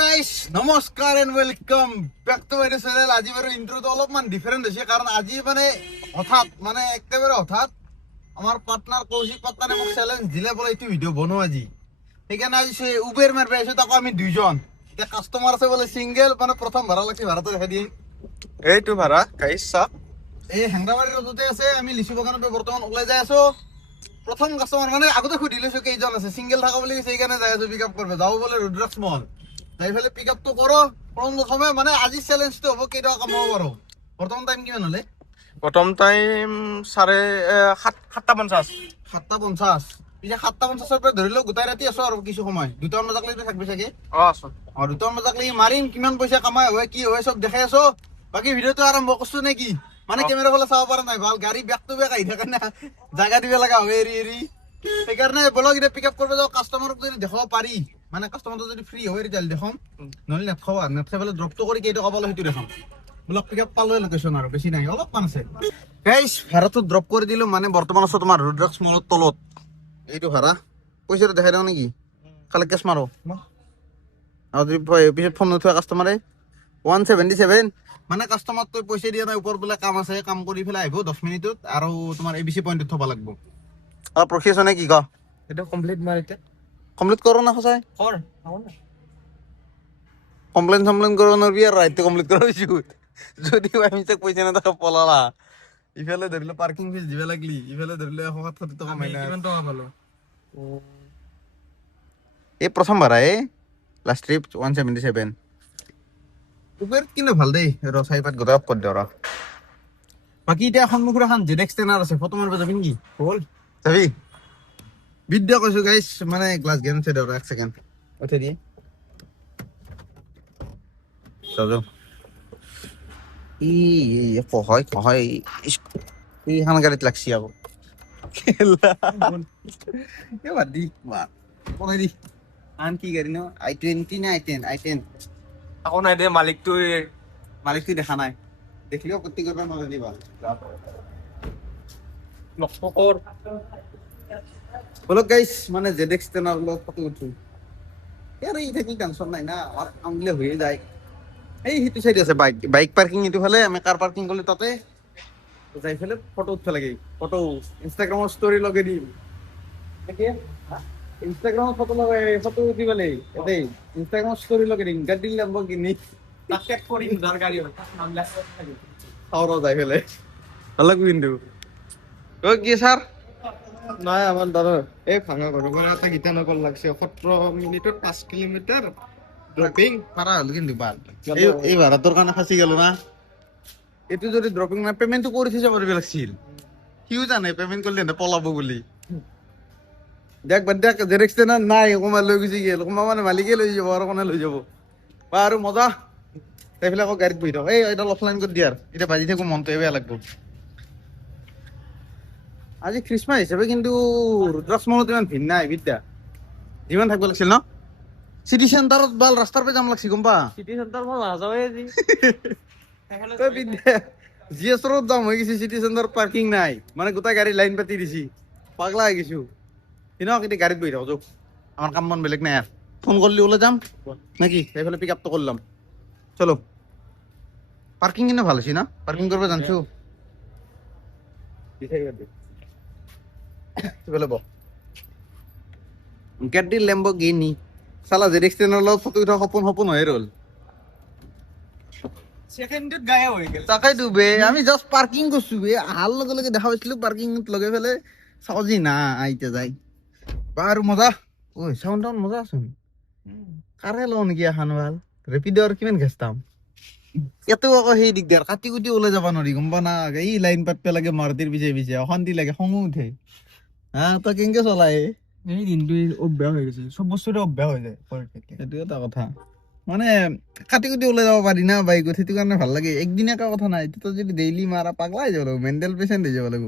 Guys নমস্কাৰ and welcome back to my channel. আজি বাৰু ইন্ট্ৰোটো অলপমান ডিফাৰেণ্ট হৈছে, কাৰণ আজি একেবাৰে হঠাৎ আমাৰ পাৰ্টনাৰ কৌশিক পাৰ্টনাৰে মোক চেলেঞ্জ দিলে বোলে এইটো ভিডিঅ' বনোৱা আজি। সেইকাৰণে আজি উবেৰ মাৰিব আহিছোঁ, তাকো আমি দুইজন। এতিয়া কাষ্টমাৰ আছে বোলে চিংগেল, মানে প্ৰথম ভাড়া লাগছে, ভাড়াটো দেখাই দিয়ে। এইটো ভাড়া গাইছ চাওক, এই হেংৰাবাৰী ৰোডতে আছে। আমি লিচু বাগানৰ পৰা বৰ্তমান ওলাই যাই আছো। প্ৰথম কাষ্টমাৰ মানে আগতে সুধি লৈছো কেইজন আছে, চিংগেল থাকা বুলি কৈছে, সেইকাৰণে যাই আছো পিক আপ কৰিব। যাব বোলে ৰুদ্ৰাক্ষ মল, যাই পেলাই পিক আপটো কৰো। প্ৰথমে মানে আজি চেলেঞ্জটো হ'ব কেইটকা কামাব পাৰো। বৰ্তমান টাইম কিমান হ'লে? প্ৰথম টাইম 7:50। 7:50। পিছে 7:50 পৰা ধৰি লওক গোটাই ৰাতি আছো আৰু কিছু সময় 2টামান বজালৈকে থাকবি চাগে। আছো 2টামান বজালৈকে মাৰিম। কিমান পইচা কামাই হয় কি হয় চব দেখাই আছো। বাকী ভিডিঅ'টো আৰম্ভ কৰিছো নে কি? মানে কেমেৰা ফালে চাব পৰা নাই, ভাল গাড়ী বেক টু বেক আহি থাকে না, জাগা দিব লগা হয় এৰি এৰি। সেইকাৰণে বলক এতিয়া পিক আপ কৰিব যাওঁ। কাষ্টমাৰক যদি দেখাব পাৰি, মানে কাষ্টমাৰটো যদি ফ্ৰী হয় তেতিয়াহ'লে দেখাম, নহ'লে নেদেখাবা। নেদেখাই পেলাই ড্ৰপটো কৰি কেইটকা পালো সেইটো দেখাম। ব্লক পিক আপ পালোৱে লোকেশ্যন, আৰু বেছি নাই, অলপমান আছে। গাইছ ভাড়াটো ড্ৰপ কৰি দিলো, মানে বৰ্তমান আছো তোমাৰ ৰুদ্ৰাক্ষ মলৰ তলত। এইটো ভাড়া পইচাটো দেখাই দিওঁ নেকি? খালি কেছ মাৰো, আৰু যদি পিছত ফোন নুঠোৱা কাষ্টমাৰে 177। মানে কাষ্টমাৰটো পইচা দিয়া নাই, ওপৰত বোলে কাম আছে, কাম কৰি পেলাই আহিব 10 মিনিটত, আৰু তোমাৰ ABC পইণ্টত থব লাগিব। অলপ ৰখি আছো নে কি ক? এটা কমপ্লিট মাৰ এতিয়া। কমপ্লিট কৰো না সঁচাই? কৰ কমপ্লেইন চমপ্লেইন কৰিব নোৱাৰিবি আৰু ৰাইটটো কমপ্লিট কৰা হৈছো। যদি আমি পইচা নেদেখা পলালা। ইফালে ধৰিলে পাৰ্কিং ফিজ দিব লাগলি, ইফালে ধৰিলে 170 টকা মাইনাছ। কিমান টকা পালো? এই প্ৰথম ভাড়া লাষ্ট ট্ৰিপ 177। উবেৰ কিন্তু ভাল দেই, চাইপাত গোটাই অফ কৰি দিওঁ ৰ। বাকী এতিয়া সন্মুখৰ এখন ZX টেনাৰ আছে, ফটো মাৰিব যাবি নেকি? হ'ল যাবি? ভিডিঅ' কৈছো গাইছ, মানে গ্লাছ গেম আছে দিয়ক, 1 ছেকেণ্ড উঠাই দিয়ে। এইখন গাড়ীত লাগছি আকৌ বাদ দি পকাই দি। আন কি গাড়ী ন? I20 নে I10? আকৌ নাই দে, মালিকটো মালিকটো দেখা নাই, দেখিলেও কতি কৰিব নালাগিবা। নকৰ বলক গাইছ, মানে ZX টেনাৰ লগত ফটো উঠো। ইয়াৰ এই থাকি টেনশ্যন নাই না, আমাৰ কাম গিলা হৈয়ে যায়। এই সেইটো চাইড আছে বাইক পাৰ্কিং, এইটো ফালে আমি কাৰ পাৰ্কিং কৰিলে তাতে যাই পেলাই ফটো উঠব লাগে। ফটো ইনষ্টাগ্ৰামৰ ষ্টৰি লগাই দিম। ইনষ্টাগ্ৰামত ফটো লগাই ফটো উঠি পেলাই এতে ইনষ্টাগ্ৰামত ষ্টৰি লগাই দিম। গাড়ী লেম্বৰগিনি তাক টেগ কৰিম, যাৰ গাড়ী হয় নাম লেখা থাকে। চাওঁ ৰ যাই পেলাই ভাল লাগব কিন্তু। অ' কি ছাৰ? নাই আমাৰ দাদা এই ভাঙা ঘৰৰ পৰা এটা গীতানগৰ লাগছে 17 মিনিটত 5 কিলোমিটাৰ ড্ৰপিং। পাৰা হ'ল কিন্তু বাল এই ভাড়াটোৰ কাৰণে ফাঁচি গেলো না। এইটো যদি ড্ৰপিং নাই, পেমেণ্টটো কৰি থৈ যাব পাৰিব লাগিছিল। সিও জানে পেমেণ্ট কৰিলে পলাব বুলি। দেখ বাদ দেখ, ZX টেনাৰ নাই, অকণমান লৈ গুচি গেল। অকণমান মানে মালিকে লৈ যাব আৰু কোনে লৈ যাব বা আৰু মজা। এইফালে আকৌ গাড়ীত বহি থাক। এইডাল অফলাইন কৰি দিয়াৰ, এতিয়া বাজি থাকো, মনটোৱে বেয়া লাগব। আজি খ্ৰীষ্টমাছ হিচাপে কিন্তু ৰুদ্ৰাক্ষ মলত ইমান ভিৰ নাই বিদ্যা, যিমান থাকিব লাগিছিল ন। চিটি চেণ্টাৰত বাল ৰাস্তাৰ পৰা যাম লাগছি, গম পা? চিটি চেণ্টাৰ মই নাযাওঁৱে আজি। GS ৰোড যাম হৈ গৈছে, চিটি চেণ্টাৰত পাৰ্কিং নাই, মানে গোটেই গাড়ী লাইন পাতি দিছি। পাগলা হৈ গৈছো। কিন্তু এতিয়া গাড়ীত বহি থাকো, আমাৰ কাম বন বেলেগ নাই। আৰু ফোন কৰিলি ওলাই যাম নেকি? সেইফালে পিক আপটো কৰি ল'ম। চলো। পাৰ্কিং কিন্তু ভাল হৈছে না, পাৰ্কিং কৰিব জানছো। গাড়ী লেম্বৰগিনি চালা ZX টেনাৰ লগত ফটো উঠা সপোন হৈ ৰ'ল। ছেকেণ্ডত গায়ব হৈ গেল। তাকেইতো বে, আমি জাষ্ট পাৰ্কিং কৰিছো বে, আহাৰ লগে লগে দেখা পাইছিলো পাৰ্কিঙত লগাই পেলাই চাওজি না এতিয়া যাই বাৰু মজা। ঐ চাউণ্ড মজা আছোন। কাৰে লওঁ নেকি এখন ভাল? ৰেপিডৰ কিমান ঘেচতাম? ইয়াতেও আকৌ সেই দিগদাৰ, কাটি কুটি ওলাই যাব নোৱাৰি, গম পা না? এই লাইন পাতব লাগে মাৰুতিৰ পিছে পিছে, অশান্তি লাগে, খঙো উঠে। তই কেনেকে চলাই? এই দিনটো অভ্যাস হৈ গৈছে, চব বস্তুৰে অভ্যাস হৈ যায়। সেইটো এটা কথা, মানে কাটি কুটি ওলাই যাব পাৰি না বাইকত, সেইটো কাৰণে ভাল লাগে। একদিনীয়াকে কথা নাই, এইটো যদি ডেইলি মাৰা পাগলা হৈ যাব লাগিব, মেণ্টেল পেচেণ্ট হৈ যাব লাগিব।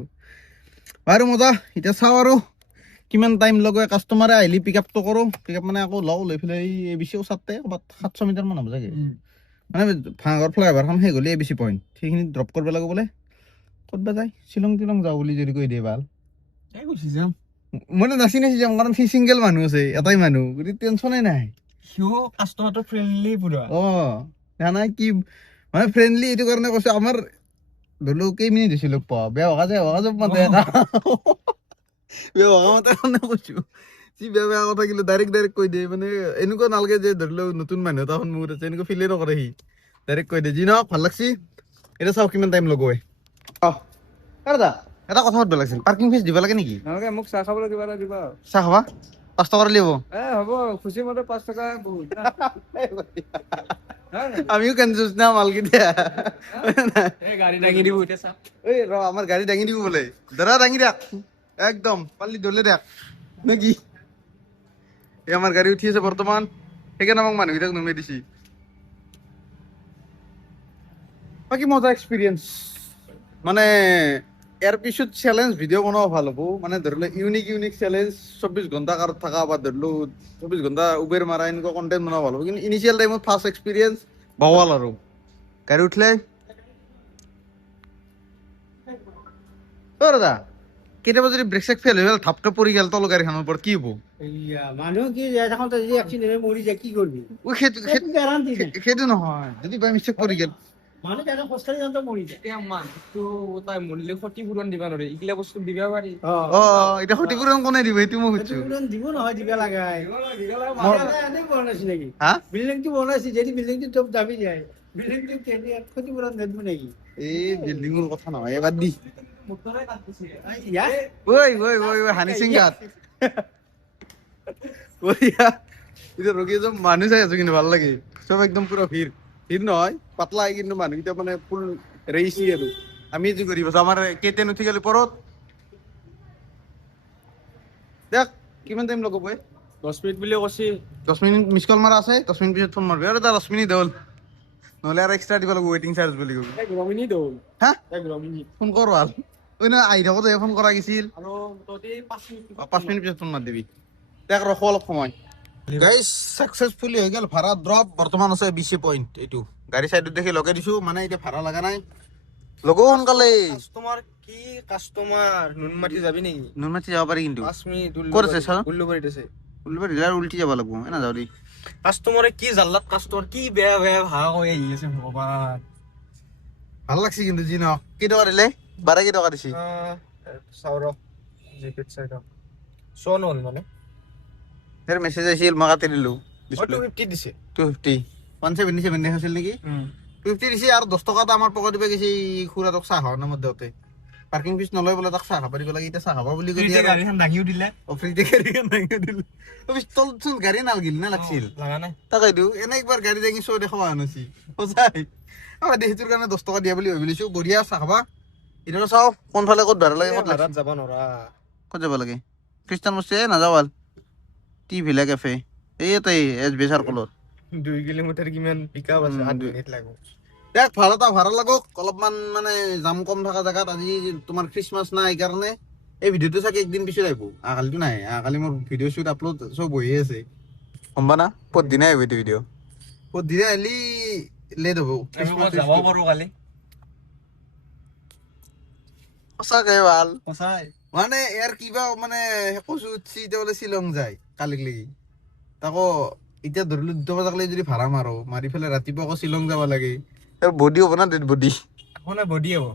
বাৰু মজা, এতিয়া চাওঁ আৰু কিমান টাইম লগাই। কাষ্টমাৰে আহিলি পিক আপটো কৰো, পিক আপ মানে আকৌ লওঁ, লৈ পেলাই এই ABC ওচৰতে 700 মিটাৰ মান হ'ব চাগে। মানে ভাঙাগড় ফ্লাইঅভাৰখন শেষ হ'লে ABC পইণ্ট, সেইখিনি ড্ৰপ কৰিব লাগিব বোলে। ক'তবা যায়, শ্বিলং তিলং যাওঁ বুলি যদি কৈ দিয়ে ভাল। এই গুচি যাম। মই নাচি যাম, কাৰণ সি চিংগেল মানুহ আছে, এটাই মানুহ, গতিকে টেনশ্যনে নাই। সিও কাষ্টমাৰটো ফ্ৰেণ্ডলি পুৰা জানা কি মানে ফ্ৰেণ্ডলি এইটো কাৰণে কৈছো আমাৰ ধৰি লওক কেইমিনিট হৈছিল পোৱা বেয়া হোৱা যায় মাতে বেয়া হোৱা মাতে কাৰণে কৈছো যি বেয়া বেয়া কথা কিন্তু ডাইৰেক্ট কৈ দিয়ে মানে এনেকুৱা নালাগে যে ধৰি লওক নতুন মানুহ এটা সন্মুখত আছে এনেকুৱা ফিলে নকৰে সি ডাইৰেক্ট কৈ দিয়ে যি নহওক ভাল লাগছি এটা চাওক কিমান টাইম লগাই দাদা এটা কথা সুধিব লাগিছিল পাৰ্কিং ফিজ দিব লাগে নেকি নালাগে মোক চাহ খাবলৈ কিবা এটা দিবা চাহ খাবা 5 টকা লিব হ'ব খুচি মতে 5 টকা বহুত আমিও কনজুস না মালকি দিয়া এই গাড়ী দাঙি দিব এতিয়া চাহ এই ৰ আমাৰ গাড়ী দাঙি দিব বোলে দাদা দাঙি দিয়ক একদম পাল্লি দলে দিয়ক নাকি এই আমাৰ গাড়ী উঠি আছে বৰ্তমান সেইকাৰণে আমাক মানুহকেইটাক নমাই দিছি বাকী মজা এক্সপিৰিয়েঞ্চ মানে ইয়াৰ পিছত চেলেঞ্জ ভিডিঅ' বনাব ভাল হ'ব মানে ধৰি লওক ইউনিক চেলেঞ্জ 24 ঘণ্টা কাৰত থকা বা ধৰি লওক 24 ঘণ্টা উবেৰ মাৰা এনেকুৱা কণ্টেণ্ট বনাব ভাল হ'ব কিন্তু ইনিচিয়েল টাইমত ফাৰ্ষ্ট এক্সপিৰিয়েঞ্চ বাৱাল আৰু গাড়ী উঠিলে দাদা কেতিয়াবা যদি ব্ৰেক চেক ফেল হৈ গ'ল থাপকে পৰি গ'ল তল গাড়ীখনৰ ওপৰত কি হ'ব মানুহ কি এখন যদি এক্সিডেণ্ট মৰি যায় কি কৰিবি সেইটো নহয় যদি বাই মিষ্টেক পৰি গ'ল মানুহ জানো খোজকাঢ়ি যাওঁতে মৰি যায় এতিয়া মানুহটো তাই মৰিলে ক্ষতিপূৰণ দিব নোৱাৰে এইগিলা বস্তু দিব পাৰি এতিয়া ক্ষতিপূৰণ কোনে দিব সেইটো মই সুধিছো দিব নহয় দিব লাগে বনাইছে নেকি হা বিল্ডিংটো বনাইছে যদি বিল্ডিংটো টপ দাবি যায় বিল্ডিংটো ক্ষতিপূৰণ দিব নেকি এই বিল্ডিঙৰ কথা নহয় এবাৰ দি ঐ হানি সিংগাত এতিয়া ৰখি আছো মানুহ চাই আছো কিন্তু ভাল লাগে চব একদম পুৰা ভিৰ নহয় পাতলা কিন্তু মানুহকেইটা মানে ফুল ৰেইছি আৰু আমি যি কৰিব আমাৰ কেইটান উঠি গ'ল ওপৰত দেখ কিমান টাইম লগাব 10 মিনিট বুলি কৈছে 10 মিনিট মিছ কল মাৰা আছে 10 মিনিট পিছত ফোন মাৰবি আৰু 10 মিনিট হ'ল নহ'লে আৰু এক্সট্ৰা দিব লাগিব ৱেটিং চাৰ্জ বুলি ক'বি 11 মিনিট হ'ল হা 11 মিনিট ফোন কৰ ভাল ঐ না আহি থাকোতে ফোন কৰা গৈছিল আৰু তহঁতে 5 মিনিট 5 মিনিট পিছত ফোন মাৰ দিবি দেখ ৰখ অলপ সময় গাইজ সাকসেসফুলি হৈ গ'ল ভাড়া ড্ৰপ বৰ্তমান আছে 20 পইণ্ট এইটো গাড়ী চাইডত দেখি লগাই দিছো মানে এতিয়া ভাড়া লগা নাই লগো সোনকালে কাষ্টমাৰ নুনমাটি যাবি নেকি নুনমাটি যাব পাৰি কিন্তু 5 মিনিট ক'ত আছে ছাৰ উল্লুবাৰীত আছে উলবাৰী আৰু উল্টি যাব লাগিব এ নাযাওঁ দেই কাষ্টমাৰে কি জাল্লাত কাষ্টমাৰ কি বেয়া ভাড়া কৰি আহি আছে ভগৱান ভাল লাগছে কিন্তু যি নহওক কি টকা দিলে 12 কি টকা দিছি চাউৰ জিপিত চাই দাও চোন হ'ল মানে ফেৰ মেছেজ আহিছিল মই কাটি দিলো 250 দিছে 250 177 দেখাইছিল নেকি 250 দিছে আৰু 10 টকা এটা আমাৰ পকেট পে গৈছে খুৰাটোক চাহ খাওয়াৰ নামত দেওতে পাৰ্কিং ফিজ নলয় বোলে তাক চাহ খাব পাৰিব লাগে এতিয়া চাহ খাবা বুলি কৈ দিয়ে গাড়ীখন দাঙিও দিলে ফ্ৰীতে গাড়ীখন দাঙি দিলে তলচোন গাড়ী নালগিল না লাগছিল লাগা নাই তাকে দিওঁ এনে একবাৰ গাড়ী দাঙি চৌ দেখাব আনিছি সঁচাই আমাৰ দেহটোৰ কাৰণে 10 টকা দিয়া বুলি ভাবি লৈছো বঢ়িয়া চাহ খাবা এতিয়া চাওঁ কোনফালে ক'ত ভাড়া লাগে ক'ত ভাড়াত যাব নোৱাৰা ক'ত যাব লাগে খ্ৰীষ্টান বস্তি নাযাওঁ ভাল টি ভিলা কেফে এইয়াতে এছ বি চাৰ্কলত 2 কিলোমিটাৰ কিমান পিকআপ আছে 8 মিনিট লাগিব দেখ ভাড়া লাগক অলপমান মানে জাম কম থকা জেগাত আজি তোমাৰ খ্ৰীষ্টমাছ নাই সেইকাৰণে এই ভিডিঅ'টো চাগে একদিন পিছত আহিব আকালিতো নাই আকালি মোৰ ভিডিঅ' শ্বুট আপলোড চব হৈয়ে আছে গম পা না পৰদিনাই আহিব এইটো ভিডিঅ' পৰদিনা আহিলি লেট হ'ব যাব পাৰো কালি সঁচাকে ভাল সঁচাই মানে ইয়াৰ কিবা মানে কচু উঠছি এতিয়া বোলে শ্বিলং যায় কালিক লাগি তাকো এতিয়া ধৰিলো 2 বজাক লাগি যদি ভাড়া মাৰো মাৰি পেলাই ৰাতিপুৱা আকৌ শ্বিলং যাব লাগে বডি হ'ব না ডেড বডি কোনে বডি হ'ব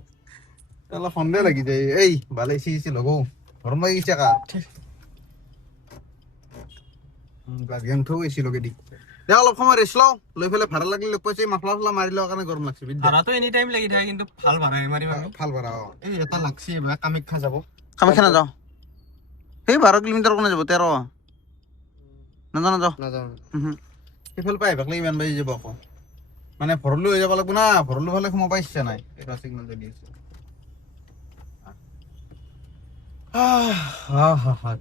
অলপ সন্দেহ লাগি যায় এই ভালে চিছিল হ'ব গৰম লাগি গৈছে কা গাড়ীখন থৈ গৈছি লগে দি দে অলপ সময় ৰেষ্ট লওঁ লৈ পেলাই ভাড়া লাগিলে পইচা মাফলা মাৰি লোৱাৰ কাৰণে গৰম লাগছে ভাড়াটো এনি টাইম লাগি থাকে কিন্তু ভাল ভাড়া মাৰিম আৰু ভাল ভাড়া এই এটা লাগছি কামাখ্যা যাব কামাখ্যা নাযাওঁ সেই 12 কিলোমিটাৰ কোনে যাব 13 নাযাওঁ সেইফালে পাই আহিবাক লাগি ইমান বাজি যাব আকৌ মানে ভৰলো হৈ যাব লাগিব না ভৰলো ফালে সোমাব ইচ্ছা নাই এটা চিগনেল দি আছে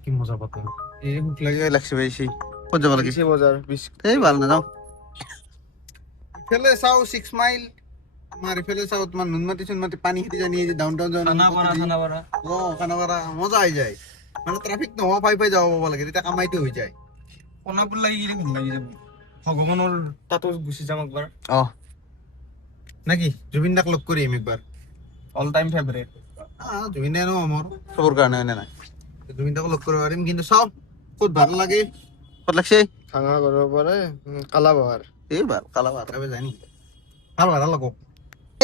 কি মজা পাতে এই ভোক লাগছে বেছি ক'ত যাব লাগিছে বজাৰ এই ভাল নাযাওঁ ইফালে চাওঁ 6 মাইল আমাৰ ইফালে চাওঁ তোমাৰ নুনমাটি চুনমাটি পানী খেতি জানি ডাউন টাউন যাওঁ খানাপাৰা মজা হৈ যায় মানে ট্ৰাফিক নোহোৱা পাই যাব লাগে তেতিয়া কামাইটো হৈ যায় কোনাপুৰ লাগি গেলে ভাল লাগি যাব ভগৱানৰ তাতো গুচি যাম একবাৰ নাকি জুবিন দাক লগ কৰিম একবাৰ অল টাইম ফেভাৰিট জুবিন দাই মোৰ চবৰ কাৰণে হয়নে নাই জুবিন দাক লগ কৰিব পাৰিম কিন্তু চাওঁ ক'ত ভাল লাগে ক'ত লাগছে ভাঙা কৰিব পাৰে কালা বাহাৰ এইবাৰ কালা ভাড়া যায় নেকি ভাল ভাড়া লাগব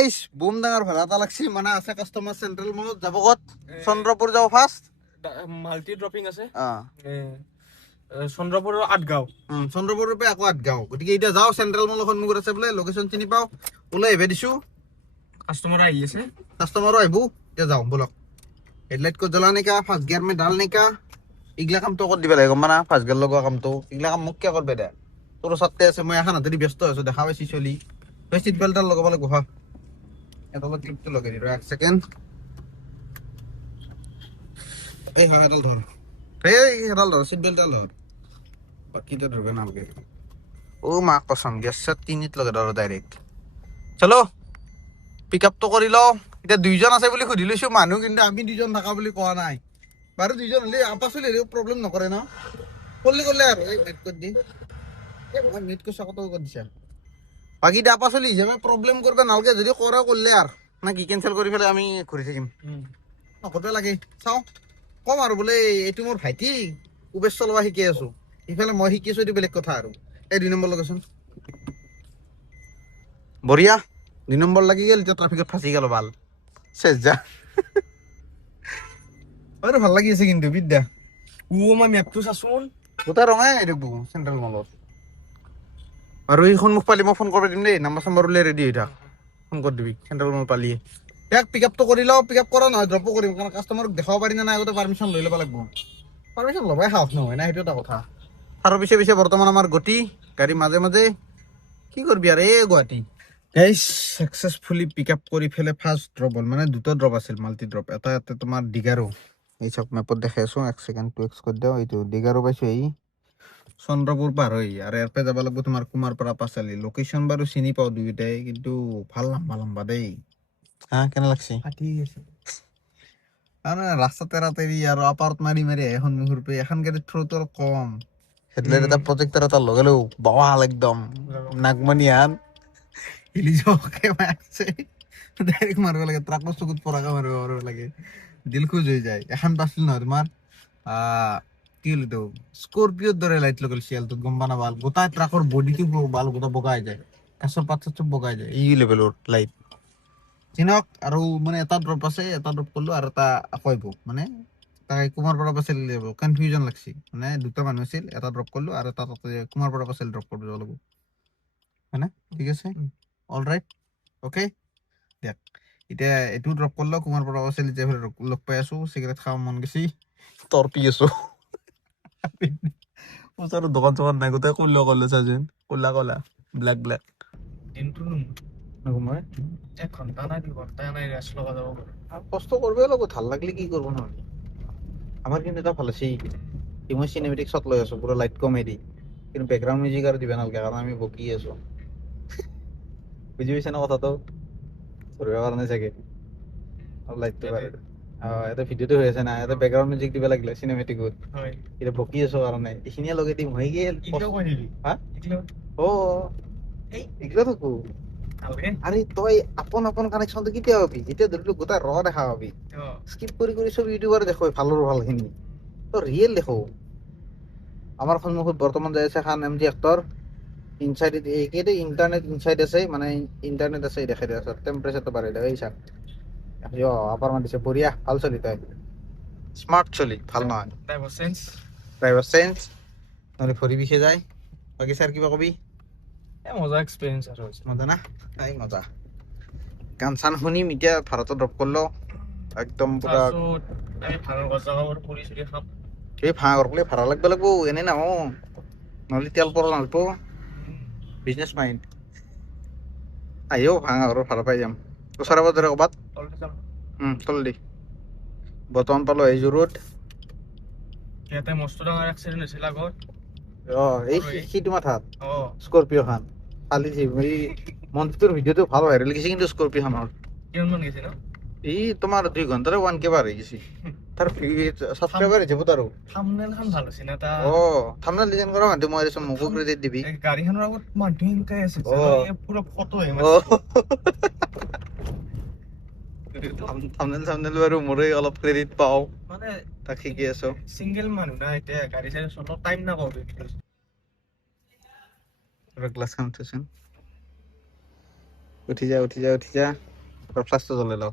এইচ বুম ডাঙৰ ভাড়া এটা লাগছি মানে আছে কাষ্টমাৰ চেণ্ট্ৰেল মলত যাব ক'ত চন্দ্ৰপুৰ যাব ফাৰ্ষ্ট মাল্টি ড্ৰপিং আছে অঁ চন্দ্ৰপুৰৰ আঠগাঁও চন্দ্ৰপুৰৰ পৰা আকৌ আঠগাঁও গতিকে এতিয়া যাওঁ চেণ্ট্ৰেল মলৰ সন্মুখত আছে বোলে লোকেশ্যন চিনি পাওঁ ওলাই আহিব দিছোঁ কাষ্টমাৰ আহি আছে কাষ্টমাৰো আহিব এতিয়া যাওঁ বলক হেডলাইট ক'ত জ্বলা নাইকা ফাৰ্ষ্ট গিয়াৰ মে ডাল নাইকা এইগিলা কামটো ক'ত দিব লাগে গম পানা ফাৰ্ষ্ট গিয়াৰ লগোৱা কামটো এইগিলা কাম মোক কিয় কৰিব দে তোৰ ওচৰতে আছে মই এখন হাতেদি ব্যস্ত আছো দেখা পাইছি চলি তই চিট বেল্ট এটা লগাব লাগিব এটা ক্লিপটো লগাই দিলোঁ এক ছেকেণ্ড এই হয় এডাল ধৰ এডাল ধৰ চিট বেল্ট এডাল ধৰ বাকীটা ধৰবে নালাগে মা কচম গেছ চেট তিনিত লগাই ধৰ ডাইৰেক্ট চলো পিক আপটো কৰি লওঁ এতিয়া দুইজন আছে বুলি সুধি লৈছো মানুহ কিন্তু আমি দুইজন থাকা বুলি কোৱা নাই বাৰু দুইজন হ'লে আপা চলি হ'লেও প্ৰব্লেম নকৰে ন কৰিলে আৰু এই মেট কৰি দি মই মেট কৰি চাকতো কৰি দিছা বাকী এতিয়া আপা চলি হিচাপে প্ৰব্লেম কৰিব নালাগে যদি কৰে কৰিলে আৰু না কি কেঞ্চেল কৰি পেলাই আমি ঘূৰি থাকিম নকৰিব লাগে চাওঁ কম আৰু বোলে এইটো মোৰ ভাইটি উবেৰ চলোৱা শিকি আছো ইফালে মই শিকি আছো এইটো বেলেগ কথা আৰু এই 2 নম্বৰ লগাচোন বঢ়িয়া 2 নম্বৰ লাগি গেল এতিয়া ট্ৰাফিকত ফাঁচি গেল ভাল চেছ যা আৰু ভাল লাগি আছে কিন্তু বিদ্যা মই মেপটো চাচোন গোটেই ৰঙাই দেখবো চেণ্ট্ৰেল মলত আৰু এইখন মোক পালি মই ফোন কৰি দিম দেই নাম্বাৰ চাম্বাৰ উলিয়াই ৰেডি হৈ থাক ফোন কৰি দিবি চেণ্ট্ৰেল মল পালি ইয়াক পিক আপটো কৰি লওঁ পিক আপ কৰা নহয় ড্ৰপো কৰিম কাৰণ কাষ্টমাৰক দেখাব পাৰি না নাই আগতে পাৰ্মিশ্যন লৈ ল'ব লাগিব পাৰ্মিশ্যন ল'বাই সাহস নহয় না সেইটো এটা কথা আৰু পিছে পিছে বৰ্তমান আমাৰ গতি গাড়ী মাজে মাজে কি কৰবি আৰু এই গুৱাহাটী গাইজ ছাকচেছফুলি পিক আপ কৰি পেলাই ফাৰ্ষ্ট ড্ৰপ হ'ল মানে 2টা ড্ৰপ আছিল মাল্টি ড্ৰপ এটা ইয়াতে তোমাৰ ডিগাৰো এই চাওক মেপত দেখাই আছো 1 ছেকেণ্ড 2x কৰি দিওঁ এইটো ডিগাৰো পাইছো এই চন্দ্ৰপুৰ পাৰ হৈ আৰু ইয়াৰ পৰা যাব লাগিব তোমাৰ কুমাৰপাৰা পাঁচালি লোকেশ্যন বাৰু চিনি পাওঁ দুয়োটাই কিন্তু ভাল লম্বা লম্বা দেই হা কেনে লাগছে ফাটি আছে আৰু ৰাস্তা তেৰি আৰু আপাৰত মাৰি মাৰি এখন মুখৰ পৰা এখন গাড়ীত থ্ৰুটো অলপ কম হেডলাইট এটা প্ৰজেক্টৰ এটা লগালেও বাৱাল একদম নাগমণি হান হিলি যোৱাকে মাৰছে ডাইৰেক্ট মাৰিব লাগে ট্ৰাকৰ চকুত পৰাকে মাৰিব লাগে দিল খুজ হৈ যায় এখন পাছিল নহয় তোমাৰ কি হ'ল এইটো স্কৰপিঅ'ৰ দৰে লাইট লগাল চিয়ালটোত গম পানা ভাল গোটাই ট্ৰাকৰ বডিটো ভাল গোটা বগাই যায় কাছৰ পাত চাত বগাই যায় এই লেভেলৰ লাইট চিনক আৰু মানে এটা ড্ৰপ আছে এটা ড্ৰপ কৰিলো আৰু এটা আকৌ আহিব মানে তাই কুমাৰপাৰা পাছিল কনফিউজন লাগছি মানে 2টা মানুহ আছিল এটা ড্ৰপ কৰিলো আৰু এটা তাতে কুমাৰপাৰা পাছিল ড্ৰপ কৰিব যাব লাগিব হয়নে ঠিক আছে অল ৰাইট অ'কে দিয়ক এতিয়া এইটো ড্ৰপ কৰিলো কুমাৰপাৰা পাছিল এতিয়া লগ পাই আছো চিগাৰেট খাব মন গৈছি তৰপি আছো ওচৰত দোকান চোকান নাই গোটেই কল্লা চাচোন কলা ব্লেক দিনটো নঘুমাই 1 ঘণ্টা নাই 2 ঘণ্টা নাই ৰেষ্ট লগাব যাব কষ্ট কৰিবই লাগিব ভাল লাগিলে কি কৰিব নহ'লে আমাৰ কিন্তু এটা ভাল আছে মই চিনেমেটিক শ্বট লৈ আছো পুৰা লাইট কমেডি কিন্তু বেকগ্ৰাউণ্ড মিউজিক আৰু দিব নালাগে কাৰণ আমি বকি আছো বুজি পাইছে না কথাটো ধৰিব কাৰণে চাগে আৰু লাইটটো এটা ভিডিঅ'টো হৈ আছে না এটা বেকগ্ৰাউণ্ড মিউজিক দিব লাগিলে চিনেমেটিকত এতিয়া বকি আছো কাৰণে এইখিনিয়ে লগাই দিম হৈ গেল হা এইগিলা থাকো আৰে তই আপন আপন কানেকশনটো কেতিয়া হবি যেতিয়া ধৰিলো গোটা ৰ দেখা পাবি স্কিপ কৰি কৰি সব ইউটিউবাৰ দেখো ভালৰ ভালখিনি তো ৰিয়েল দেখো আমাৰ সন্মুখত বৰ্তমান যাই আছে খান এমজি এক্টৰ ইনসাইড এইকেইটা ইন্টাৰনেট ইনসাইড আছে মানে ইন্টাৰনেট আছে দেখাই আছে টেম্পাৰেচাৰটো বাঢ়াই দেয় এই চাক আপাৰ মান দিছে বঢ়িয়া ভাল চলি তাই স্মাৰ্ট চলি ভাল নহয় ড্ৰাইভাৰ চেঞ্চ নহ'লে ভৰি বিষে যায় বাকী ছাৰ কিবা কবি মজা এক্সপিৰিয়েঞ্চ আৰু মজা না তাই মজা গান চান শুনিম এতিয়া ভাৰতত ড্ৰপ কৰিলো একদম পুৰা আমি ভাড়াৰ গজাগাঁৱৰ পুৰি চুৰি খাম এই ভাড়া কৰিলে ভাড়া লাগব লাগব এনে নাহো নহ'লে তেল পৰা নালব বিজনেছ মাইণ্ড আহিও ভাঙা ঘৰৰ ভাড়া পাই যাম ওচৰে পাজৰে ক'ৰবাত তলদি বৰ্তমান পালো এই জোৰত ইয়াতে মস্ত ডাঙৰ এক্সিডেণ্ট হৈছিল আগত এই সিটো মাথাত স্কৰপিঅ' খান কালি এই মন্ত্ৰীটোৰ ভিডিঅ'টো ভাল ভাইৰেল গৈছে কিন্তু স্কৰপিঅ' খানৰ কিমান মান গৈছে ন এই তোমাৰ 2 ঘণ্টাৰে 1K পাৰ হৈ গৈছে তাৰ সাবস্ক্ৰাইবাৰ হৈছে আৰু থাম্বনেইলখন ভাল হৈছে না তা থাম্বনেইল ডিজাইন কৰা মানুহ মই এৰিছো মোকো ক্ৰেডিট দিবি গাড়ীখনৰ আগত মানুহ এনেকাই আছে পুৰা ফটো হে থাম্বনেইল বাৰু মোৰে অলপ ক্ৰেডিট পাওঁ মানে তাক শিকি আছো সিঙ্গেল মানুহ না এতিয়া গাড়ী চাড়ী চলোৱা টাইম নাপাওঁ গ্লাছখন থৈছোন উঠি যা ফ্লাছটো জ্বলাই লওঁ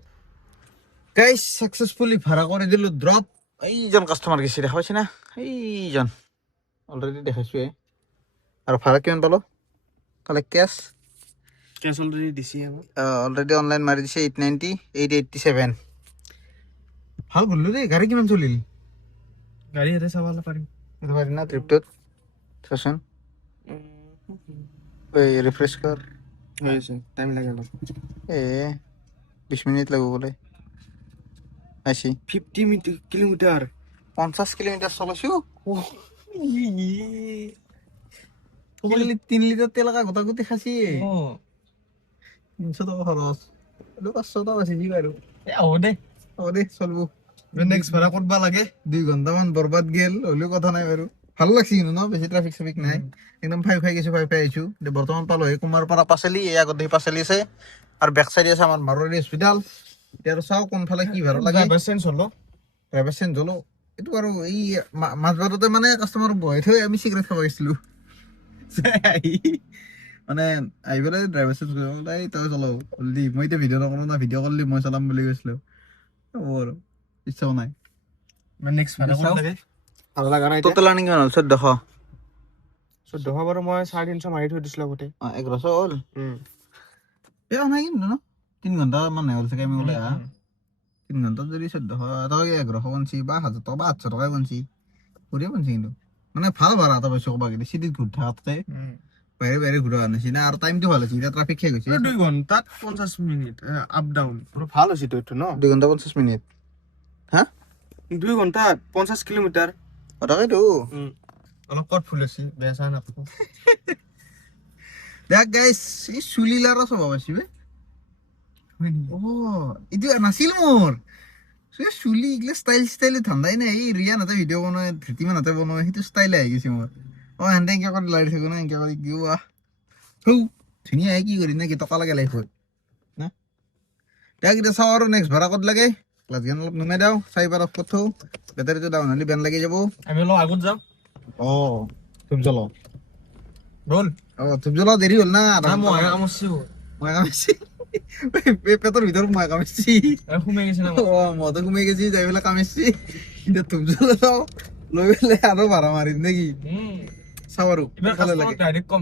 গাইস সাকসেসফুলি ভাড়া কৰি দিলো ড্ৰপ এইজন কাষ্টমাৰ গৈছে দেখা পাইছে না এইজন অলৰেডি দেখাইছোৱে আৰু ভাড়া কিমান পালো কালে কেছ অলৰেডি দিছি আমাক অলৰেডি অনলাইন মাৰি দিছে 890 887 ভাল বললো দেই গাড়ী কিমান চলিল গাড়ী ইয়াতে চাবলৈ পাৰিম এইটো পাৰি না ট্ৰিপটোত চাচোন এই ৰিফ্ৰেছ কৰ হৈ আছে টাইম লাগে অলপ 20 মিনিট লাগিব বোলে আইছি 50 কিলোমিটাৰ 50 কিলোমিটাৰ চলাইছো তোমালে 3 লিটাৰ তেল লগা গোটাগুটি খাসি 300 টকা খৰচ আৰু 500 টকা আছে জি আৰু হ'ব দে চলব নেক্সট ভাড়া কৰবা লাগে 2 ঘণ্টামান বৰবাদ গেল হলেও কথা নাই বাৰু ভাল লাগছি কিন্তু ন বেছি ট্ৰাফিক নাই একদম ফাই গৈছো ফাই আহিছো বৰ্তমান পালো এই কুমাৰ পৰা পাচলি এই আগত পাচলি আছে আৰু বেক সাইডে আছে আমাৰ মাৰোৱাৰী হস্পিটাল এতিয়া আৰু চাও কোনফালে কি ভাড়া লাগে ড্ৰাইভাৰ চেঞ্জ হলো এইটো আৰু এই মাজবাটতে মানে কাষ্টমাৰ বহাই থৈ আমি চিগাৰেট খাব গৈছিলো মানে আহি পেলাই ড্ৰাইভাৰ চেঞ্জ কৰিব এই তই চলাও অলদি মই এতিয়া ভিডিঅ' নকৰো না ভিডিঅ' কৰিলে মই চলাম বুলি কৈছিলো হ'ব আৰু ইচ্ছাও নাই নেক্সট ভাড়া ক'ত লাগে ভাল লগা নাই টোটেল আৰ্নিং কিমান হ'ল 1400 বাৰু মই 350 মাৰি থৈ দিছিলো আগতে 1100 হ'ল বেয়া নাই কিন্তু ন 3 ঘণ্টা মানে হ'ল চাগে আমি ওলাই আহা 3 ঘণ্টাত যদি 1400 টকা 1100 বনছি বা 1000 টকা বা 800 টকা বনছি বঢ়িয়া বনছি কিন্তু মানে ভাল ভাড়া এটা পাইছো ক'বা গেলি চিটিত ঘূৰি থাকাতকে বাহিৰে ঘূৰা নিচিনা আৰু টাইমটো ভাল হৈছে এতিয়া ট্ৰাফিক শেষ হৈছে 2 ঘণ্টাত 50 মিনিট আপ ডাউন ভাল হৈছে তো এইটো ন 2 ঘণ্টা 50 মিনিট হা 2 ঘণ্টাত 50 কিলোমিটাৰ তাকেইতো অলপ কট ফুল আছে বেয়া চা নাপাব দেখ গাইস এই চুলিলারা সব আছে বে ও ইটো নাছিল মোর চুলি ইগলে স্টাইল ঠান্ডাই নাই এই রিয়া নাতে ভিডিও বনায় ধৃতিমা নাতে বনায় সেইটো স্টাইল আহি গৈছে মোৰ হেনতে এনেকে কৰি লাৰি থাকো না এনেকে কৰি গিওৱা ধুনীয়া কি কৰি না কি টকা লাগে লাইফত না দেখ এতিয়া চাওঁ আৰু নেক্সট ভাড়া ক'ত লাগে ক্লাছ গান অলপ নুমাই দাও 4 অফ থওঁ বেটাৰীটো ডাউন হ'লে বেন লাগি যাব আমি অলপ আগত যাম তুম চলো বল তুম চলো দেৰি হ'ল না মই কামছি পেটৰ ভিতৰত মই কামিছি ঘুমাই গৈছে না মইতো ঘুমাই গেছি যাই পেলাই কামিছি এতিয়া তুম চলো লৈ পেলাই আৰু ভাড়া মাৰিম নেকি চাওঁ আৰু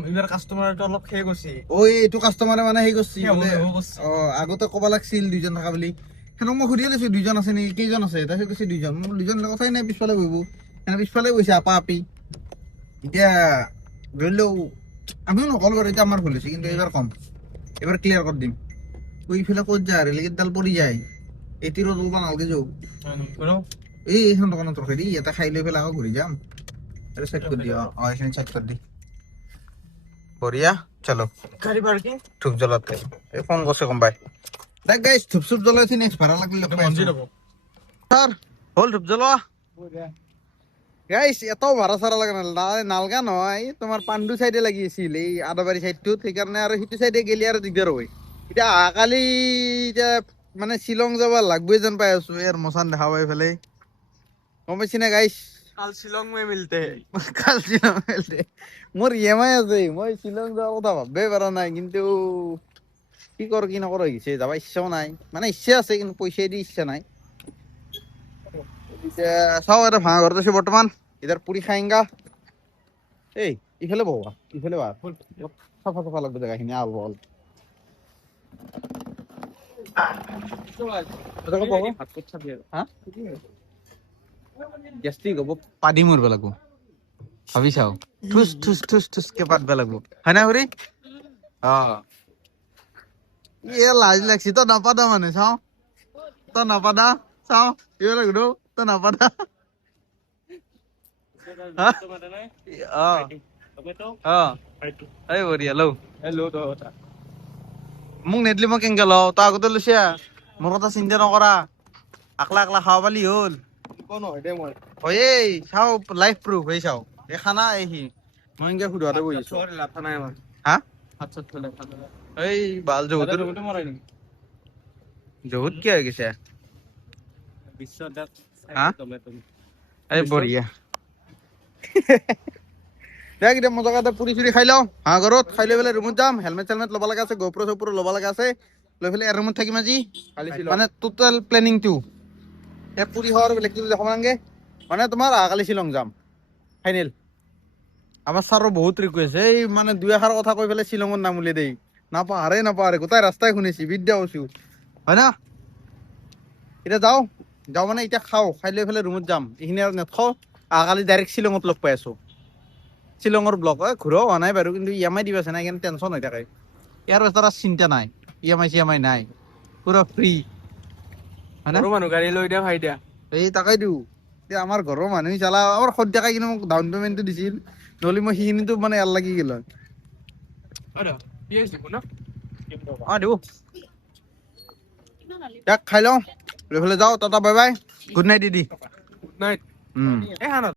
এইবাৰ কাষ্টমাৰটো অলপ খেয়ে গৈছে এইটো কাষ্টমাৰে মানে সেই কৰিছি আগতে ক'বা লাগছিল 2জন থকা বুলি সেনক মই সুধি লৈছো 2জন আছে নেকি কেইজন আছে তাৰপিছত কৈছে 2জন মোৰ 2জন কথাই নাই পিছফালে বহিব সেনে পিছফালে গৈছে আপা আপি এতিয়া ধৰিলেও আমিও নকল বাৰু এতিয়া আমাৰ ভুল হৈছে কিন্তু এইবাৰ কম এবাৰ ক্লিয়াৰ কৰি দিম এইফালে ক'ত যায় ৰেলিগেটডাল পৰি যায় এটি ৰ'দ ওলবা নালগে যাও এইখন দোকানত ৰখে দি এটা খাই লৈ পেলাই আকৌ ঘূৰি যাম আৰু চেক কৰি দি এইখিনি চেক কৰি দি বঢ়িয়া চলো গাড়ী পাৰ্কিং ধূপ জ্বলাতে এই ফোন কৰিছে গম পাই দেখ গাইছ ধূপ চুপ জ্বলাই উঠি নেক্সট ভাড়া লাগিলে ছাৰ হ'ল ধূপ জ্বলোৱা গাইছ এটাও ভাড়া চাৰা লাগা নালগা নহয় তোমাৰ পাণ্ডু চাইডে লাগি আছিল এই আদাবাৰী চাইডটোত সেইকাৰণে আৰু সিটো চাইডে গেলি আৰু দিগদাৰ হয় এতিয়া অহাকালি এতিয়া মানে শ্বিলং যাব লাগবই যেন পাই আছো ইয়াৰ মচান দেখা পাই পেলাই গম পাইছি না গাইছ কাল শ্বিলং মে মিলতে মোৰ EMI আছে মই শ্বিলং যোৱাৰ কথা ভাববে পাৰা নাই কিন্তু কি কৰ কি নকৰ হৈ গৈছে যাব ইচ্ছাও নাই মানে ইচ্ছা আছে কিন্তু পইচা দি ইচ্ছা নাই চাও এটা ভাঙা ঘৰত আছো বৰ্তমান ইধাৰ পুৰি খাইংগা এই ইফালে বহা ইফালে বাহ চাফা চাফা লাগবে জেগাখিনি আল বহল গেষ্টিক হ'ব পাদি মৰিব লাগিব ভাবি চাও ঠুচ ঠুচ ঠুচ ঠুচকে পাতব লাগিব হয় না হৰি লাজ লাগছি তই নাপাদা মানে চাও তই নাপাদা চাও এইবাৰ সুধো তই নাপাদা এই বঢ়িয়া লও মোক নেদলি মই কেনেকে লওঁ তই আগতে লৈছা মোৰ কথা চিন্তা নকৰা আকলা আকলা খাব পালি হ'ল এই চাও লাইফ প্ৰুফ এই চাও এই খানা এই মই এনেকে সুধোৱাতে বহিছো হা এই বাল জহুত কি হৈ গৈছে হা এই বঢ়িয়া দেখ এতিয়া মজাকে এটা পুৰি চুৰি খাই লওঁ ঘৰত খাই লৈ পেলাই ৰুমত যাম হেলমেট চেলমেট ল'ব লগা আছে গোপ্ৰ চোপ্ৰ ল'ব লগা আছে লৈ পেলাই ৰুমত থাকিম আজি মানে টোটেল প্লেনিংটো এই পুৰি হওয়াৰ বেলেগ কিবা দেখাব নালাগে মানে তোমাৰ অহাকালি শ্বিলং যাম ফাইনেল আমাৰ ছাৰৰ বহুত ৰিকুৱেষ্ট এই মানে দুই এষাৰ কথা কৈ পেলাই শ্বিলঙত নাম উলিয়াই দেই নাপাহাৰে গোটেই ৰাস্তাই শুনিছি বিদ্যা কৈছো হয় না এতিয়া যাওঁ মানে এতিয়া খাই লৈ পেলাই ৰুমত যাম এইখিনি আৰু নেখাওঁ অহাকালি ডাইৰেক্ট শ্বিলঙত লগ পাই আছো শ্বিলঙৰ ব্লক ঘূৰাও হোৱা নাই বাৰু কিন্তু EMI দিব আছে না সেইকাৰণে টেনশ্যন হৈ থাকে ইয়াৰ বেচাৰা চিন্তা নাই EMI নাই পুৰা ফ্ৰী হয় না মানুহ গাড়ী লৈ দিয়া ভাই দিয়া এই তাকেই দিওঁ এতিয়া আমাৰ ঘৰৰ মানুহ চালা আমাৰ সদ্যাকাই কিন্তু মোক ডাউন পে'মেণ্টটো দিছিল নহ'লে মই সেইখিনিতো মানে এল লাগি গ'ল দিব ইয়াক খাই লওঁ লৈ পেলাই যাওঁ tata bye bye good night দিদি গুড নাইট